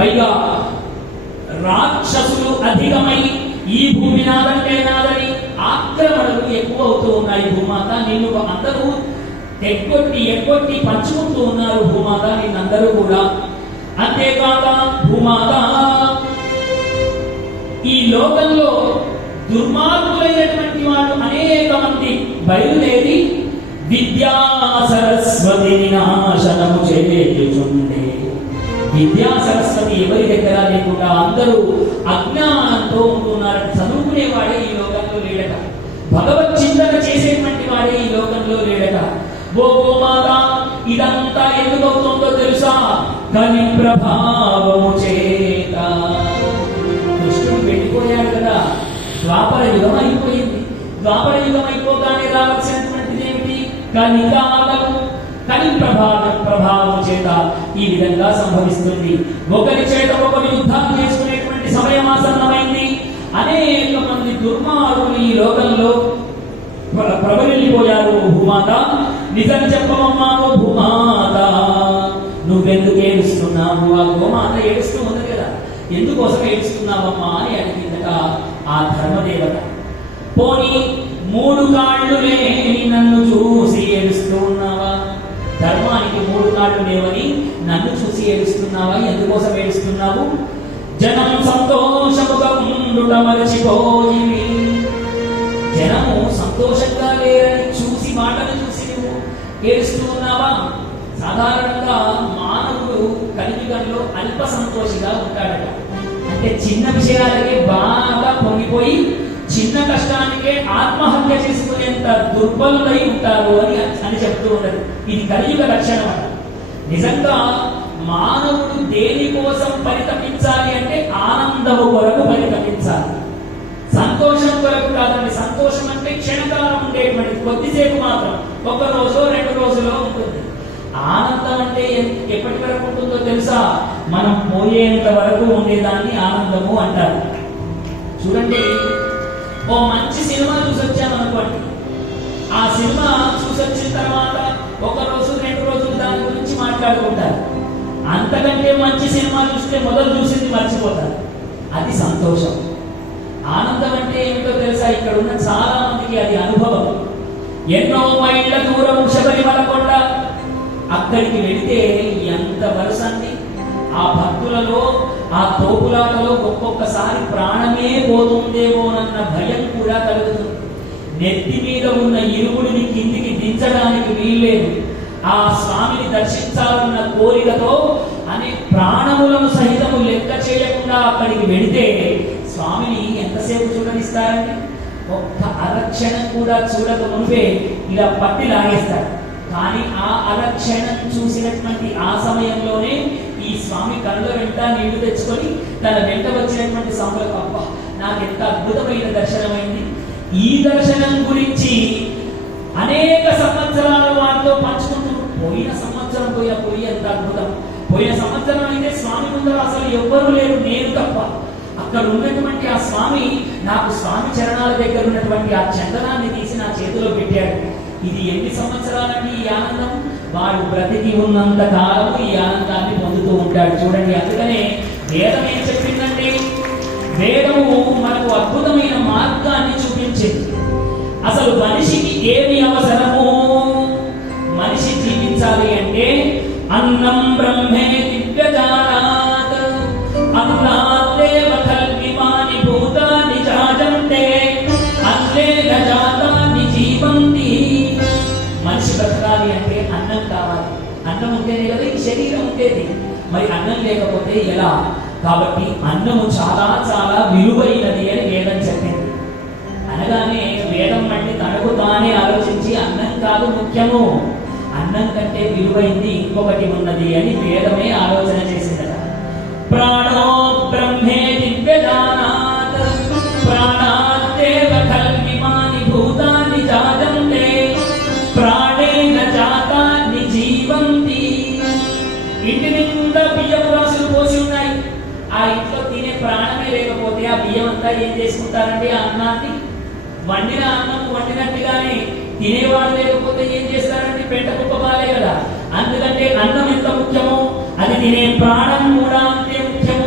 పైగా రాక్షసులు అధికమై ఈ భూమి నాదంటే నాదని ఆక్రమణలు ఎక్కువ అవుతూ ఉన్నాయి. భూమాత నిన్ను అందరూ ఎక్కొట్టి పంచుకుంటూ ఉన్నారు. భూమాత నిన్నందరూ కూడా. అంతేకాక భూమాత ఈ లోకంలో దుర్మార్గులైనటువంటి వాళ్ళు అనేక మంది బయలుదేరి విద్యా సరస్వతిని నాశనము చేయుచుండే. విద్యా సరస్వతి ఎవరి దగ్గర లేకుండా అందరూ అజ్ఞానంతో ఉంటున్నారు. చదువుకునేవాడే ఈ లోకంలో లేడట, భగవత్ చింతన చేసేటువంటి వాడే ఈ లోకంలో లేడట. గోమాత ఇదంతా ఎందుకు అవుతుందో తెలుసా? కలి ప్రభావము చేత. కృష్ణుడు వెళ్ళిపోయాడు కదా, ద్వాపర యుగం అయిపోయింది. ద్వాపర యుగం అయిపోగానే రావాల్సినటువంటిది ఏమిటి? కలికాలము. కలి ప్రభావం చేత ఈ విధంగా సంభవిస్తుంది. ఒకరి చేత ఒకరు యుద్ధాలు చేసుకునేటువంటి సమయం ఆసన్నమైంది. అనేక మంది దుర్మార్గులు ఈ లోకంలో ప్రబలిపోయారు. భూమాత నిజం చెప్పమమ్మా భూమాత, నువ్వెందుకు ఏడుస్తున్నావు? ఆ గోమాత ఏడుస్తూ ఉంది కదా, ఎందుకోసం ఏడుస్తున్నావమ్మా అని అడిగిందట ఆ ధర్మదేవత. పోనీ 3 కాళ్ళు లేని నన్ను చూసి ఏడుస్తూ ఉన్నావా? ధర్మానికి 3 కాళ్ళు లేవని నన్ను చూసి ఏడుస్తున్నావా? ఎందుకోసం ఏడుస్తున్నావు? జనం సంతోషముగా ఉండుట మరచిపోయి, జనము సంతోషంగా లేరని చూసి మాటను చూసి నువ్వు ఏడుస్తూ ఉన్నావా? సాధారణంగా మానవుడు కలియుగంలో అల్ప సంతోషిగా ఉంటాడట. అంటే చిన్న విషయాలకే బాగా పొంగిపోయి చిన్న కష్టానికే ఆత్మహత్య చేసుకునేంత దుర్బలులై ఉంటారు అని చెప్తూ ఉండదు. ఇది కలియుగ లక్షణం అట. నిజంగా మానవుడు దేనికోసం పరితపించాలి అంటే ఆనందము కొరకు పరితపించాలి, సంతోషం కొరకు కాదండి. సంతోషం అంటే క్షణకాలం ఉండేటువంటిది, కొద్దిసేపు మాత్రం, 1 రోజో 2 రోజులో ఉంటుంది. ఆనందం అంటే ఎప్పటి వరకు ఉంటుందో తెలుసా? మనం పోయేంత వరకు ఉండేదాన్ని ఆనందము అంటారు. చూడండి, ఓ మంచి సినిమా చూసొచ్చామనుకోండి, ఆ సినిమా చూసొచ్చిన తర్వాత 1 రోజు 2 రోజులు దాని గురించి మాట్లాడుకుంటారు. అంతకంటే మంచి సినిమా చూస్తే మొదలు చూసింది మర్చిపోతారు. అది సంతోషం. ఆనందం అంటే ఏమిటో తెలుసా? ఇక్కడ ఉన్న చాలా మందికి అది అనుభవం. ఎన్నో మైళ్ళ దూరం శబరిమల కొండ, అక్కడికి వెళితే ఎంత వరుసండి. ఆ భక్తులలో, ఆ తోపులాటలో ఒక్కొక్కసారి ప్రాణమే పోతుందేమోనన్న భయం కూడా కలుగుతుంది. నెత్తి మీద ఉన్న ఇరుముడిని కిందికి దించడానికి వీల్లేదు. ఆ స్వామిని దర్శించాలన్న కోరికతో అనే ప్రాణములను సహితము లెక్క చేయకుండా అక్కడికి వెళితే స్వామిని ఎంతసేపు చూడనిస్తారండి? ఒక్క అరక్షణం కూడా చూడక మునిపే ఇలా పట్టి లాగేస్తారు. కానీ ఆ అరక్షణం చూసినటువంటి ఆ సమయంలోనే ఈ స్వామి కళ్ళ వెంట నీళ్లు తెచ్చుకొని తన వెంట వచ్చినటువంటి సంబరం, అబ్బా నాకు ఎంత అద్భుతమైన దర్శనమైంది. ఈ దర్శనం గురించి అనేక సంవత్సరాలు వారితో పంచుకుంటూ, పోయిన సంవత్సరం పోయి ఎంత అద్భుతం, పోయిన సంవత్సరం అయితే స్వామి ముందర అసలు ఎవ్వరూ లేరు, నేను తప్ప. అక్కడ ఉన్నటువంటి ఆ స్వామి నాకు స్వామి చరణాల దగ్గర ఉన్నటువంటి ఆ చందనాన్ని తీసి నా చేతిలో పెట్టాడు. ఇది ఎన్ని సంవత్సరాలండి ఈ ఆనందం? వాడు బ్రతికి ఉన్నంత కాలము ఈ ఆనందాన్ని పొందుతూ ఉంటాడు. చూడండి, అందుకనే వేదం ఏం చెప్పిందంటే, వేదము మనకు అద్భుతమైన మార్గాన్ని చూపించింది. అసలు మనిషికి ఏమి అవసరము? మనిషి జీవించాలి అంటే అన్నం బ్రహ్మే దివ్యజానాత్, అన్నాదేవ కల్విమాని భూతాని జాజంతే, అన్నేన జాతాని జీవంతి. మనిషి బ్రతకాలి అంటే అన్నం కావాలి. అన్నం ఉంటేనే కదా ఈ శరీరం ఉండేది. మరి అన్నం లేకపోతే ఎలా? కాబట్టి అన్నము చాలా చాలా విలువైనది అని వేదం చెప్పింది. అనగానే వేదం మళ్ళీ తనకు తానే ఆలోచించి అన్నం కాదు ముఖ్యము, అన్నం కంటే విలువైంది ఇంకొకటి ఉన్నది అని వేదమే ఆలోచన చేసిందట. ప్రాణో బ్రహ్మే దివ్యజానాత్, ప్రాణాదేవ కల్విమాని భూతాని జాతంతే, ప్రాణేన జాతాని జీవంతి. ఇంటి నిండా బియ్యపు రాసులు పోసి ఉన్నాయి. ఆ ఇంట్లో తినే ప్రాణమే లేకపోతే ఆ బియ్యం అంతా ఏం చేసుకుంటారంటే ఆ అన్నాన్ని, వండిన అన్నం వండినట్టుగానే తినేవాడు లేకపోతే ఏం చేస్తారంటే పెంట కుప్పపాలే కదా. అందుకంటే అన్నం ఎంత ముఖ్యమో అది తినే ప్రాణం కూడా అంతే ముఖ్యం.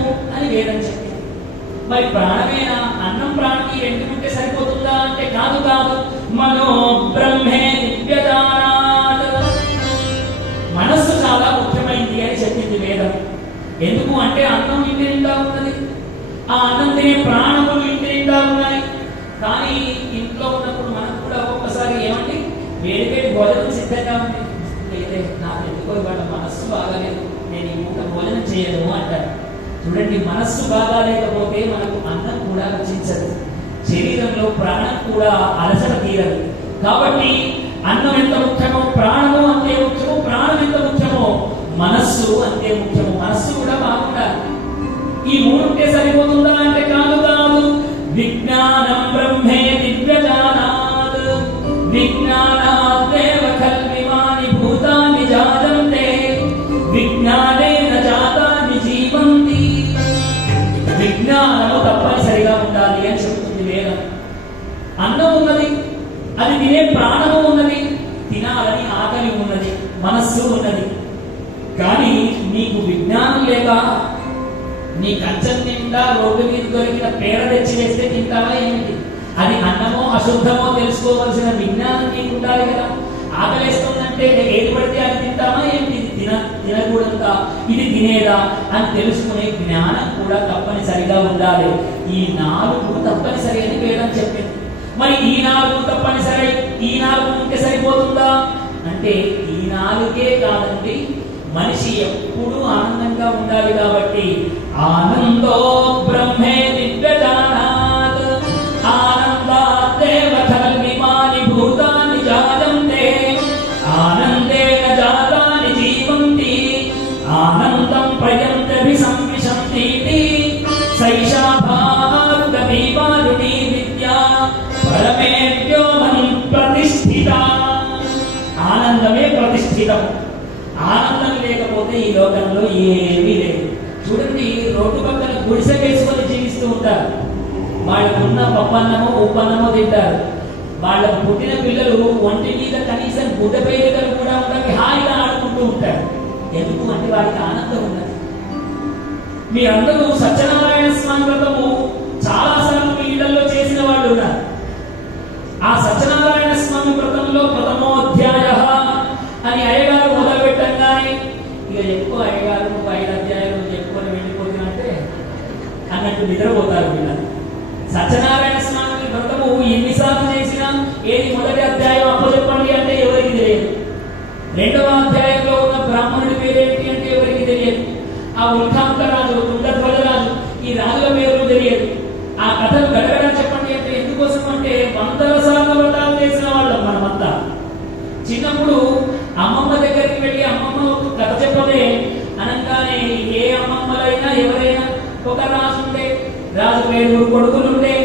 మరి ప్రాణమేనా? అన్నం ప్రాణం ఈ రెండు ఉంటే సరిపోతుందా అంటే కాదు కాదు. మనో బ్రహ్మే దివ్యదానాత్. మనస్సు చాలా ముఖ్యమైనది అని చెప్పింది వేదం. ఎందుకు అంటే అన్నం ఇంటి నిండా ఉన్నది, ఆ అన్నం తినే ప్రాణములు ఇంటి నిండా ఉన్నాయి. కానీ ఇంట్లో ఉన్నప్పుడు మనకు కూడా ఒక్కొక్కసారి ఏమండి వేడి వేడి భోజనం సిద్ధంగా ఉంది, అయితే నాకు ఎందుకో ఇవాళ మనస్సు బాగాలేదు, నేను ఈ పూట భోజనం చేయను అంటారు. చూడండి, మనస్సు బాగాలేకపోతే మనకు అన్నం కూడా రుచించదు, శరీరంలో ప్రాణం కూడా అలసట తీరదు. కాబట్టి అన్నం ఎంత ముఖ్యమో ప్రాణము అంతే ముఖ్యమో, ప్రాణం ఎంత ముఖ్యమో మనస్సు అంతే ముఖ్యము. మనస్సు కూడా బాగుండాలి. ఈ మూడు ఉంటే సరిపోతుందా అంటే కాదు కాదు. విజ్ఞానం బ్రహ్మే దివ్యజానాత్, విజ్ఞానాదేవ కల్విమాని భూతాని జాతంతే, విజ్ఞానేన జాతాని జీవంతి. విజ్ఞానము తప్పనిసరిగా ఉండాలి అని చెప్తుంది వేదం. అన్నం ఉన్నది, అది తినే ప్రాణము ఉన్నది, తినాలని ఆకలి ఉన్నది, మనస్సు ఉన్నది. కానీ నీకు విజ్ఞానం లేక నీ కంచం నిండా రోడ్డు మీద దొరికిన పేడ తెచ్చి వేస్తే తింటావా ఏమిటి? అది అన్నమో అశుద్ధమో తెలుసుకోవాల్సిన విజ్ఞానం నీకు ఉండాలి కదా. ఆకలిస్తుందంటే ఏది పడితే అది తింటామా ఏమిటి? తినకూడదా, ఇది తినేదా అని తెలుసుకునే జ్ఞానం కూడా తప్పనిసరిగా ఉండాలి. ఈ నాలుగు తప్పనిసరి అని వేదం చెప్పింది. మరి ఈ నాలుగు తప్పనిసరి, ఈ నాలుగు ఉంటే సరిపోతుందా అంటే ఈ నాలుగే కాదండి, మనిషి ఎప్పుడూ ఆనందంగా ఉండాలి. కాబట్టి ఆనందో బ్రహ్మే దివ్యజానాత్, ఆనందాదేవ కల్విమాని భూతాని జాతంతే, ఆనందేన జాతాని జీవంతి, ఆనందం ప్రయంతభి సంవిశంతీతి, సైషా భారుగమీవారుణీ విద్యా పరమేవ్యోమం ప్రతిష్ఠిత. ఆనందమే ప్రతిష్ఠితం. ఆనందం లేకపోతే ఈ లోకంలో ఏమీ లేదు. చూడండి, రోడ్డు పక్కన గుడిసె వేసుకొని జీవిస్తూ ఉంటారు. వాళ్ళకున్న పప్పన్నమో ఉప్పన్నమో తింటారు. వాళ్ళకు పుట్టిన పిల్లలు ఒంటి మీద కనీసం గుడ్డ పేలికలు కూడా ఉండవి, హాయిగా ఆడుకుంటూ ఉంటారు. ఎందుకు అంటే వారికి ఆనందం ఉన్నది. మీరందరూ సత్యనారాయణ స్వామి వ్రతము చాలా సార్లు మీ ఇళ్లలో చేసిన వాళ్ళు ఉన్నారు. ఆ సత్యనారాయణ స్వామి వ్రతంలో ప్రథమోధ్యాయ అని అయ్యగారు మొదలు పెట్టంగానే ఇక ఎక్కువ అయ్యగారు 5 అధ్యాయాలు చెప్పుకొని వెళ్ళిపోతున్నట్టే అన్నట్టు నిద్రపోతారు వీళ్ళని. సత్యనారాయణ స్వామి వ్రతము ఎన్నిసార్లు చేసినా ఏది మొదటి అధ్యాయం అప్పచెప్పండి అంటే ఎవరికి తెలియదు. 2వ అధ్యాయంలో ఉన్న బ్రాహ్మణుడి పేరేంటి అంటే ఎవరికి తెలియదు. ఆ ఉల్కాంత రాజు, తుంగధ్వజరాజు, ఈ రాజుల పేర్లు తెలియదు. ఆ కథలు గడగడ చెప్పండి అంటే ఎందుకోసం అంటే 100 సార్లు వ్రతాలు చేసిన వాళ్ళం మనమంతా. చిన్నప్పుడు అమ్మమ్మ దగ్గరికి వెళ్ళి అమ్మమ్మ కథ చెప్పదే అనగానే ఏ అమ్మమ్మలైనా ఎవరైనా ఒక రాజు ఉండే, రాజు 7 కొడుకులుండే,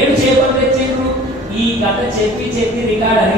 7 చేపలు తెచ్చిండ్రు. ఈ కథ చెప్పి చెప్పి రికార్డ్